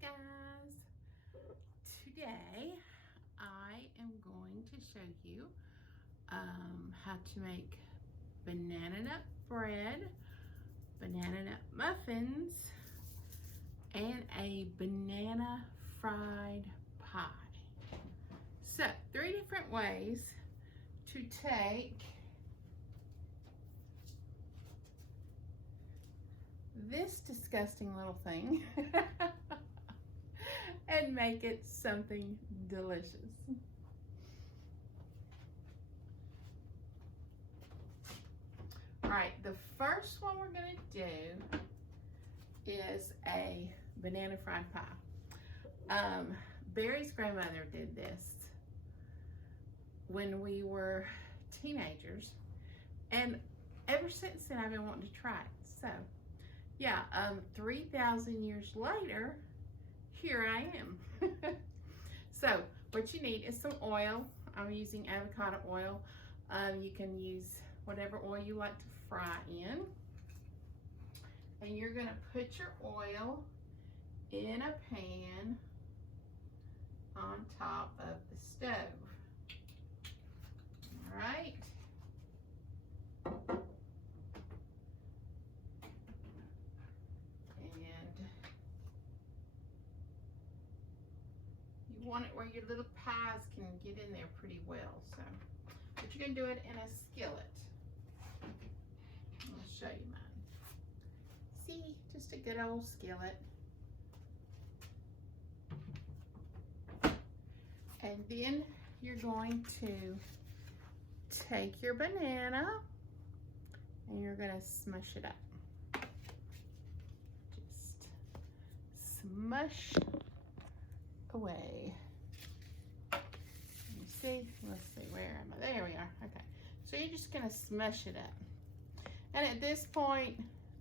Hey guys, today I am going to show you how to make banana nut bread, banana nut muffins, and a banana fried pie. So, 3 different ways to take this disgusting little thing and make it something delicious. All right, the first one we're gonna do is a banana fried pie. Barry's grandmother did this when we were teenagers, and ever since then I've been wanting to try it. So yeah, 3,000 years later, here I am. So what you need is some oil. I'm using avocado oil. You can use whatever oil you like to fry in. And you're gonna put your oil in a pan on top of the stove. All right. And you want it where your little pies can get in there pretty well. So, but you're gonna do it in a skillet. I'll show you mine. See, just a good old skillet. And then you're going to take your banana and you're gonna smush it up. Just smush away. You see, let's see, where am I? There we are, okay. So you're just gonna smush it up. And at this point,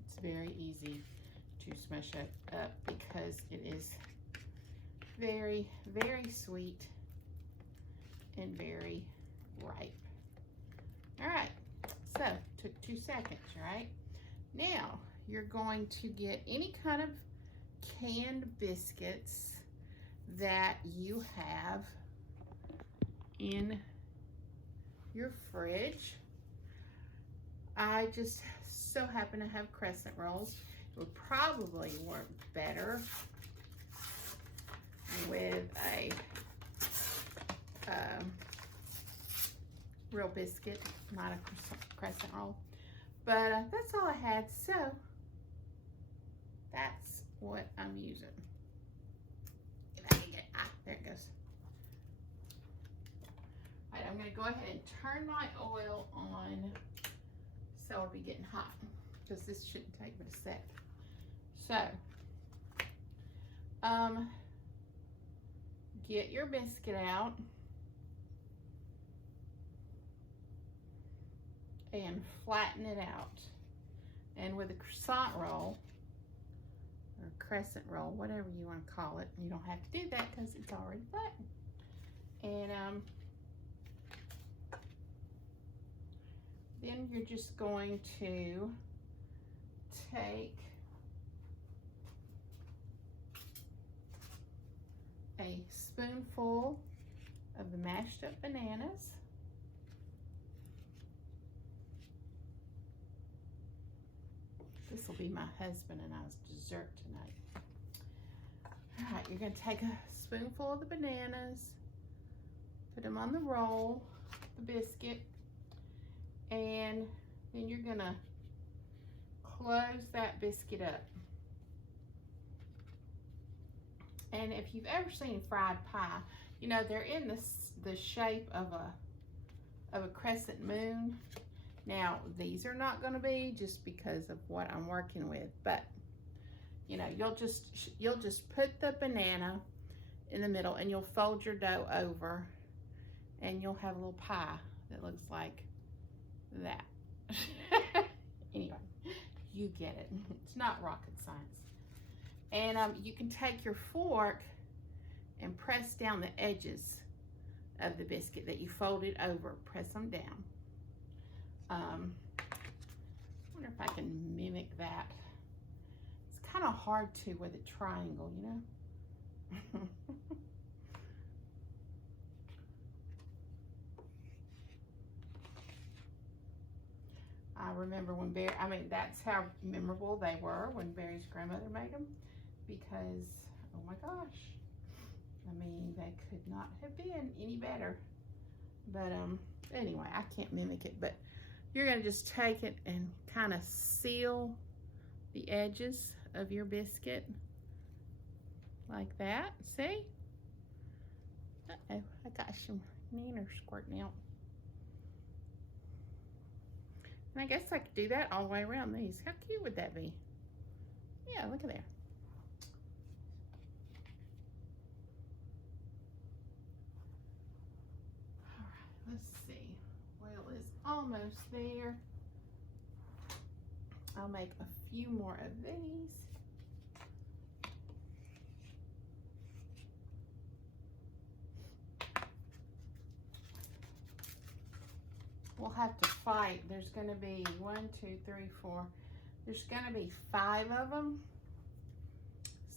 it's very easy to smush it up because it is very, very sweet and very ripe. All right, so took 2 seconds, right? Now, you're going to get any kind of canned biscuits that you have in your fridge. I just so happen to have crescent rolls. It would probably work better with a real biscuit, not a crescent roll. But that's all I had, so that's what I'm using. If I can get, there it goes. All right, I'm gonna go ahead and turn my oil on so it'll be getting hot, because this shouldn't take but a sec. So, get your biscuit out and flatten it out. And with a croissant roll, or crescent roll, whatever you want to call it, you don't have to do that because it's already flattened. And then you're just going to take a spoonful of the mashed up bananas. This will be my husband and I's dessert tonight. All right, you're gonna take a spoonful of the bananas, put them on the roll, the biscuit, and then you're gonna close that biscuit up. And if you've ever seen fried pie, you know, they're in the shape of a crescent moon. Now, these are not gonna be just because of what I'm working with, but you know, you'll just put the banana in the middle and you'll fold your dough over and you'll have a little pie that looks like that. Anyway, you get it. It's not rocket science. And you can take your fork and press down the edges of the biscuit that you folded over. Press them down. I wonder if I can mimic that. It's kind of hard to with a triangle, you know? I remember when that's how memorable they were when Barry's grandmother made them, because, oh my gosh, I mean, they could not have been any better. But anyway, I can't mimic it, but you're gonna just take it and kind of seal the edges of your biscuit like that. See? Uh-oh, I got some neener squirting out. And I guess I could do that all the way around these. How cute would that be? Yeah, look at there. All right, let's see. Well, it's almost there. I'll make a few more of these. We'll have to fight. There's going to be 1, 2, 3, 4. There's going to be 5 of them.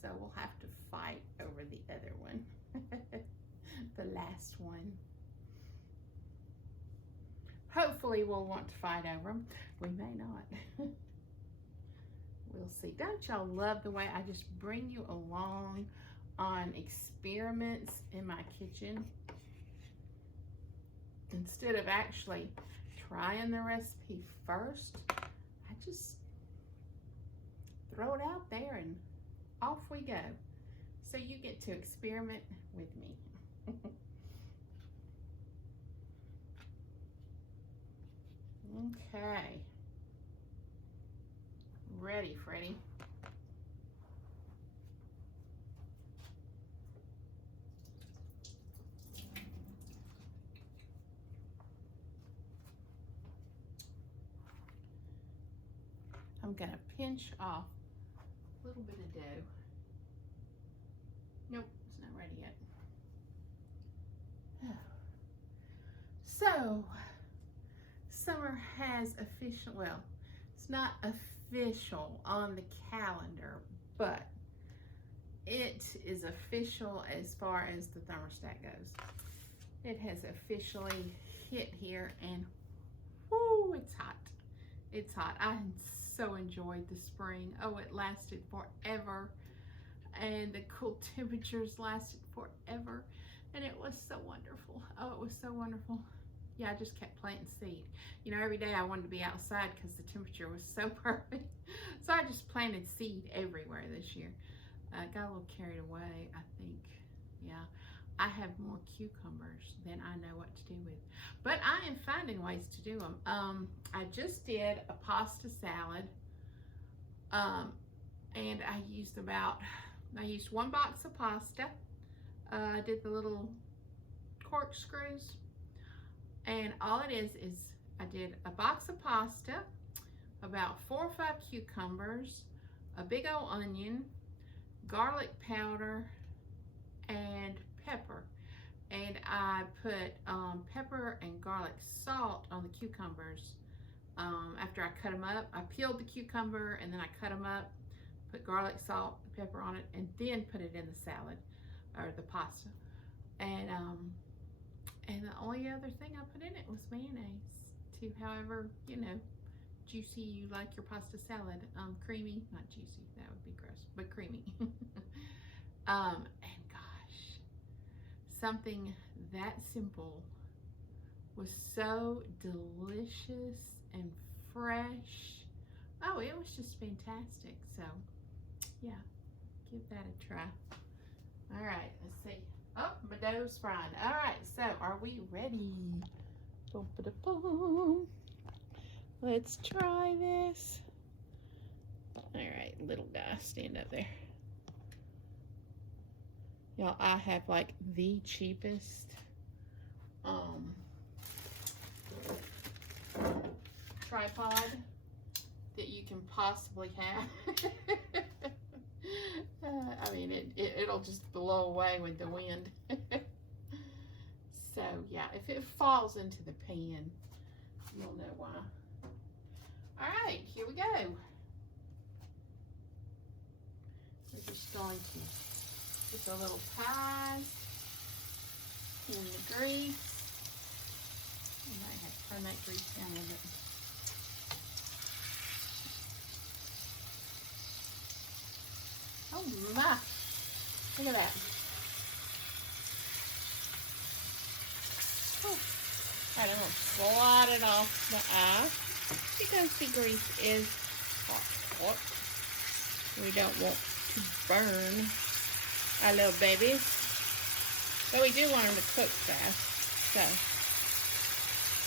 So we'll have to fight over the other one. The last one. Hopefully we'll want to fight over them. We may not. We'll see. Don't y'all love the way I just bring you along on experiments in my kitchen? Instead of actually trying the recipe first, I just throw it out there and off we go. So you get to experiment with me. Okay. Ready, Freddie? I'm going to pinch off a little bit of dough. Nope, it's not ready yet. So, summer has official, well, it's not official on the calendar, but it is official as far as the thermostat goes. It has officially hit here, and whoo, it's hot. It's hot. I so enjoyed the spring. Oh, it lasted forever, and the cool temperatures lasted forever, and it was so wonderful. Oh, it was so wonderful. Yeah, I just kept planting seed. You know, every day I wanted to be outside because the temperature was so perfect. So I just planted seed everywhere this year. Got a little carried away, I think. Yeah, I have more cucumbers than I know what to do with. But I am finding ways to do them. I just did a pasta salad. And I used 1 box of pasta. I did the little corkscrews. And all it is I did a box of pasta, about 4 or 5 cucumbers, a big old onion, garlic powder, and pepper. And I put pepper and garlic salt on the cucumbers. After I cut them up, I peeled the cucumber and then I cut them up, put garlic, salt, pepper on it, and then put it in the salad or the pasta. And the only other thing I put in it was mayonnaise, to however, you know, juicy you like your pasta salad. Creamy, not juicy, that would be gross, but creamy. And gosh, something that simple was so delicious and fresh. Oh, it was just fantastic. So yeah, give that a try. All right, let's see. Oh, my dough's frying. All right, so are we ready? Boom, ba-da, boom. Let's try this. All right, little guy, stand up there. Y'all, I have like the cheapest tripod that you can possibly have. I mean, it'll just blow away with the wind. So yeah, if it falls into the pan, you'll know why. All right, here we go. We're just going to Get the little pies in the grease. I might have to turn that grease down a little bit. Oh my! Look at that. Oh. I don't slide it off the eye because the grease is hot. We don't want to burn our little babies, but we do want them to cook fast. So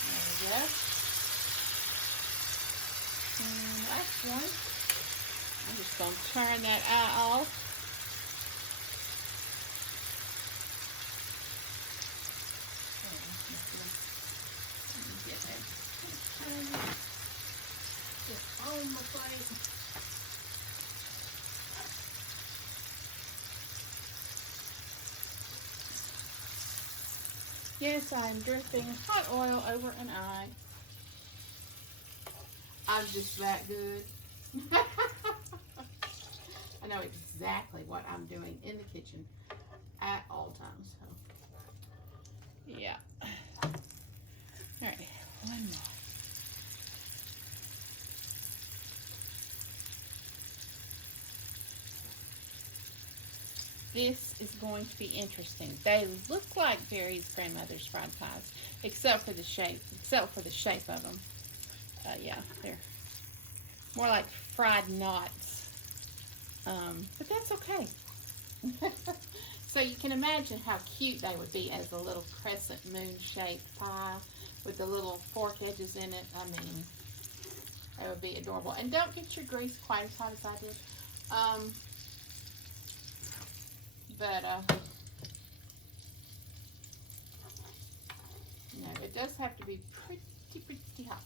there we go. And last one. I'm just going to turn that eye off. Just on my plate. Yes, I'm dripping hot oil over an eye. I'm just that good. I know exactly what I'm doing in the kitchen at all times. So, yeah. All right, one more. This is going to be interesting. They look like Barry's grandmother's fried pies, except for the shape of them. Yeah, they're more like fried knots. But that's okay. So you can imagine how cute they would be as a little crescent moon-shaped pie with the little fork edges in it. I mean, they would be adorable. And don't get your grease quite as hot as I did. No, it does have to be pretty hot.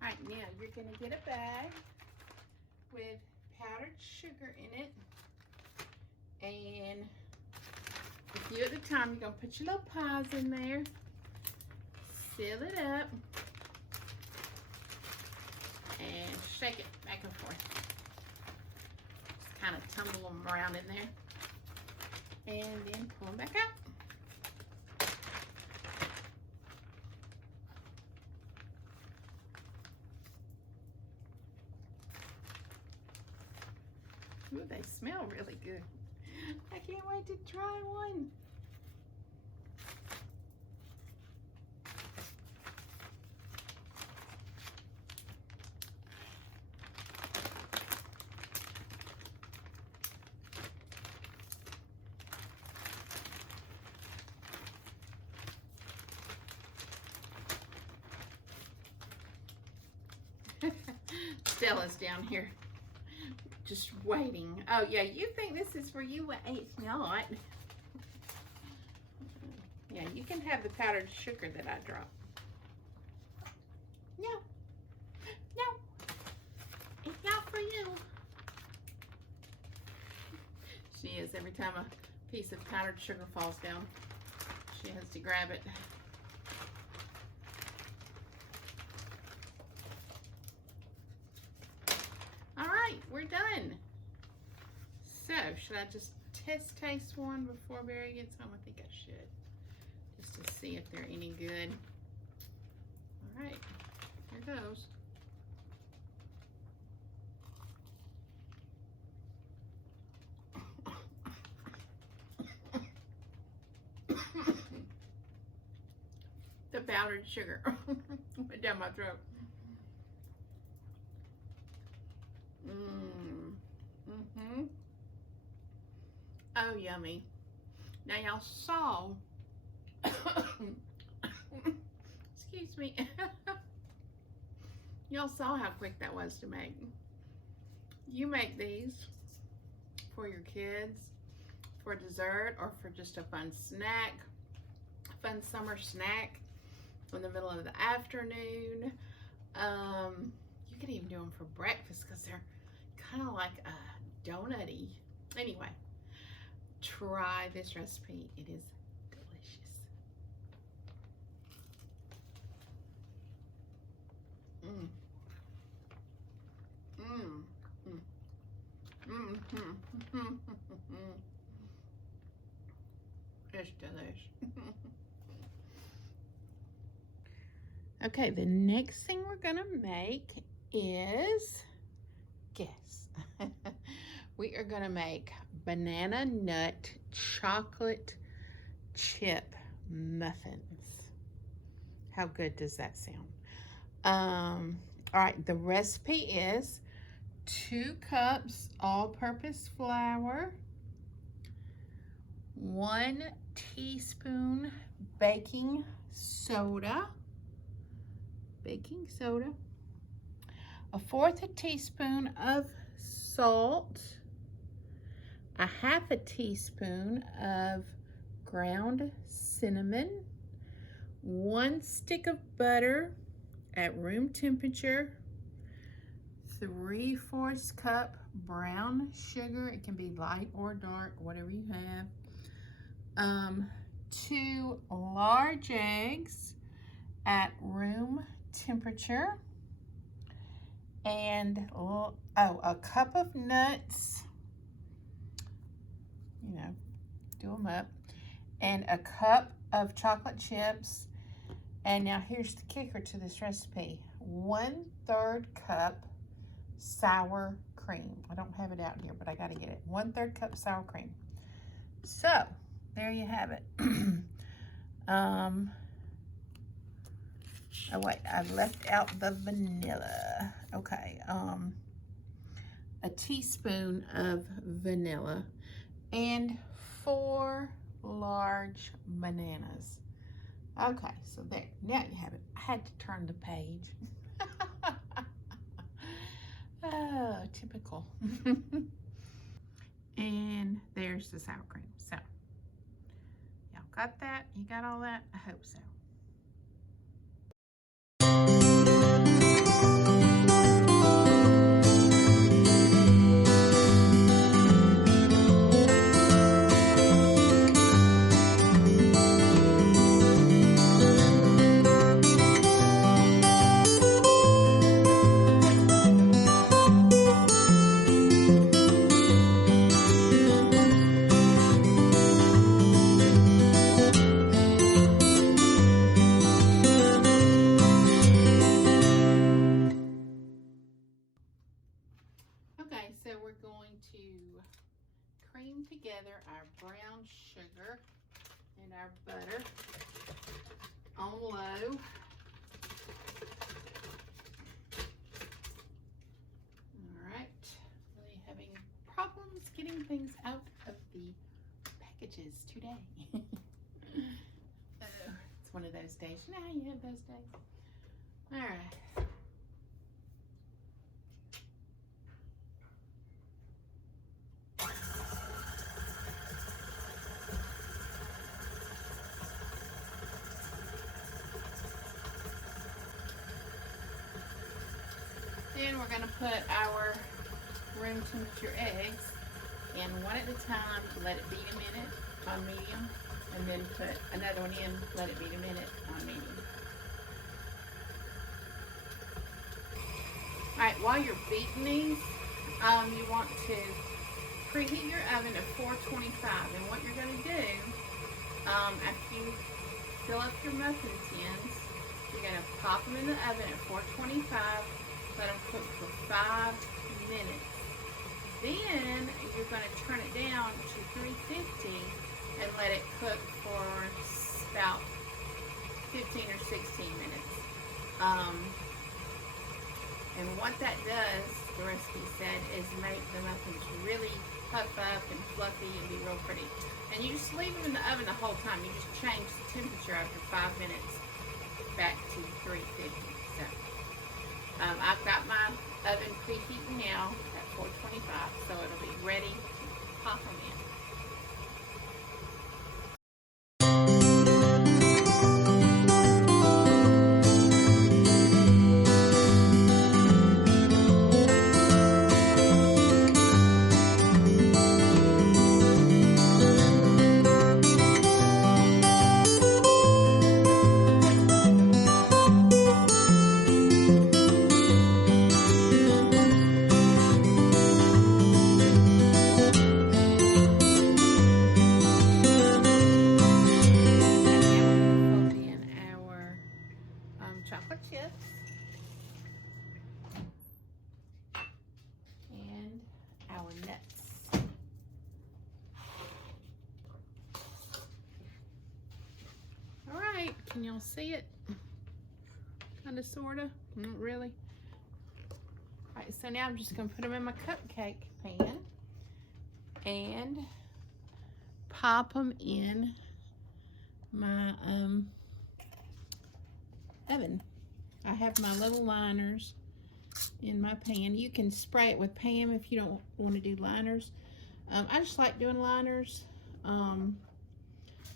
All right, now you're going to get a bag with powdered sugar in it. And a few at a time, you're going to put your little pies in there. Seal it up. And shake it back and forth. Just kind of tumble them around in there. And then pull them back out. Ooh, they smell really good. I can't wait to try one. Stella's down here just waiting. Oh yeah, you think this is for you? Well, it's not. Yeah, you can have the powdered sugar that I dropped. No, it's not for you. She is. Every time a piece of powdered sugar falls down, she has to grab it. We're done. So, should I just taste one before Barry gets home? I think I should. Just to see if they're any good. All right, here goes. The powdered sugar went down my throat. Oh, yummy. Now y'all saw, excuse me, y'all saw how quick that was to make. You make these for your kids, for dessert, or for just a fun snack, fun summer snack in the middle of the afternoon. You can even do them for breakfast because they're kind of like a donut-y. Anyway, try this recipe. It is delicious. Mmm. It's delicious. Okay, the next thing we're gonna make is, guess. We are gonna make banana nut chocolate chip muffins. How good does that sound? All right, the recipe is 2 cups all-purpose flour, 1 teaspoon baking soda, a 1/4 teaspoon of salt, a 1/2 teaspoon of ground cinnamon, 1 stick of butter at room temperature, 3/4 cup brown sugar. It can be light or dark, whatever you have. 2 large eggs at room temperature, and a cup of nuts, you know, do them up, and a cup of chocolate chips. And now here's the kicker to this recipe: 1/3 cup sour cream. I don't have it out here, but I got to get it. 1/3 cup sour cream. So there you have it. Oh wait, I left out the vanilla. Okay, a teaspoon of vanilla and 4 large bananas. Okay, so there, now you have it. I had to turn the page. Oh, typical. And there's the sour cream. So, y'all got that? You got all that? I hope so. So we're going to cream together our brown sugar and our butter on low. All right, really having problems getting things out of the packages today. It's one of those days. You know how you have those days? All right. Then we're going to put our room temperature eggs in one at a time, let it beat a minute on medium, and then put another one in, let it beat a minute on medium. Alright, while you're beating these, you want to preheat your oven to 425. And what you're going to do, after you fill up your muffin tins, you're going to pop them in the oven at 425. Let them cook for 5 minutes. Then you're going to turn it down to 350 and let it cook for about 15 or 16 minutes. And what that does, the recipe said, is make the muffins really puff up and fluffy and be real pretty. And you just leave them in the oven the whole time. You just change the temperature after 5 minutes back to 350. So. I've got my oven preheating now at 425, so it'll be ready to pop them in. chips. And our nuts. All right, can y'all see it? Kind of, sort of, not really. All right, so now I'm just gonna put them in my cupcake pan and pop them in my oven. I have my little liners in my pan. You can spray it with Pam if you don't want to do liners. I just like doing liners.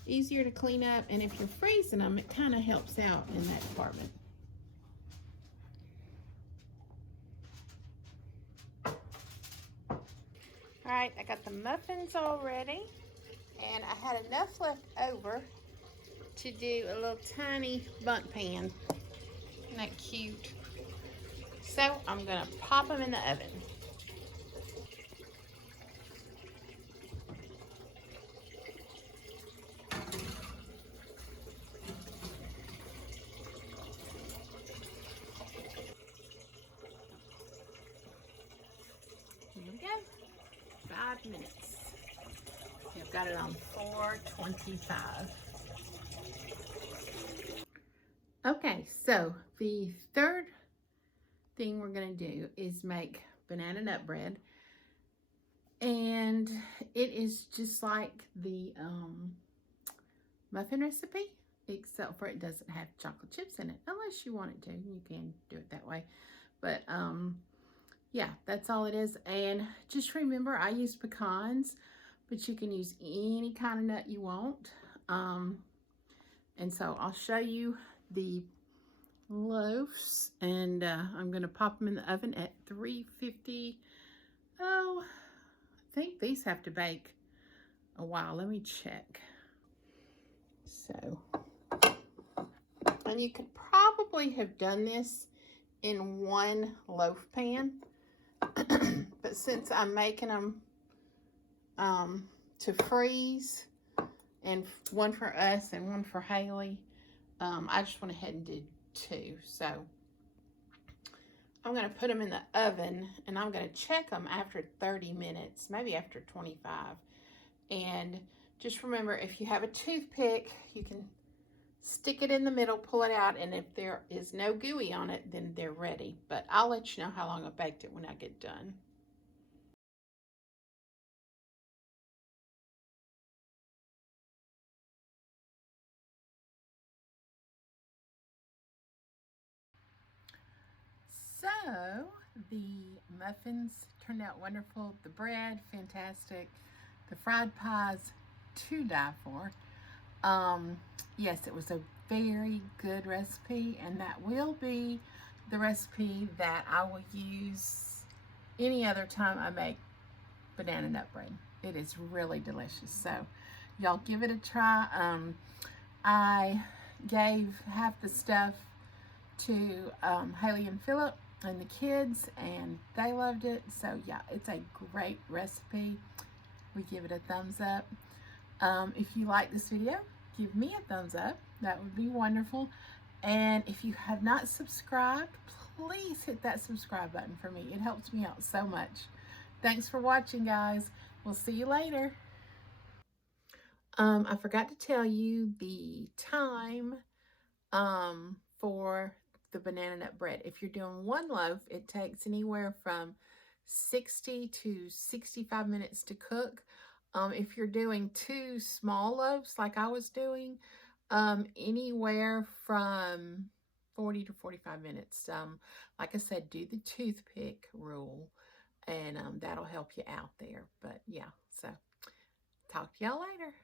Easier to clean up, and if you're freezing them, it kind of helps out in that department. All right, I got the muffins all ready, and I had enough left over to do a little tiny bundt pan. Isn't that cute? So I'm gonna pop them in the oven. Here we go. 5 minutes. I've got it on 425. Okay, so the third thing we're gonna do is make banana nut bread. And it is just like the muffin recipe, except for it doesn't have chocolate chips in it. Unless you want it to, you can do it that way. But yeah, that's all it is. And just remember, I use pecans, but you can use any kind of nut you want. And so I'll show you the loaves, and I'm going to pop them in the oven at 350. Oh, I think these have to bake a while. Let me check. So, and you could probably have done this in one loaf pan, but since I'm making them to freeze, and one for us and one for Haley, I just went ahead and did 2. So I'm going to put them in the oven, and I'm going to check them after 30 minutes, maybe after 25. And just remember, if you have a toothpick, you can stick it in the middle, pull it out, and if there is no gooey on it, then they're ready. But I'll let you know how long I baked it when I get done. So the muffins turned out wonderful. The bread, fantastic. The fried pies, to die for. Yes, it was a very good recipe, and that will be the recipe that I will use any other time I make banana nut bread. It is really delicious. So y'all give it a try. I gave half the stuff to Haley and Philip and the kids, and they loved it. So yeah, it's a great recipe. We give it a thumbs up. If you like this video, give me a thumbs up. That would be wonderful. And if you have not subscribed, please hit that subscribe button for me. It helps me out so much. Thanks for watching, guys. We'll see you later. I forgot to tell you the time for the banana nut bread. If you're doing one loaf, it takes anywhere from 60 to 65 minutes to cook. If you're doing 2 small loaves like I was doing, anywhere from 40 to 45 minutes. Like I said, do the toothpick rule, and that'll help you out there. But yeah, so talk to y'all later.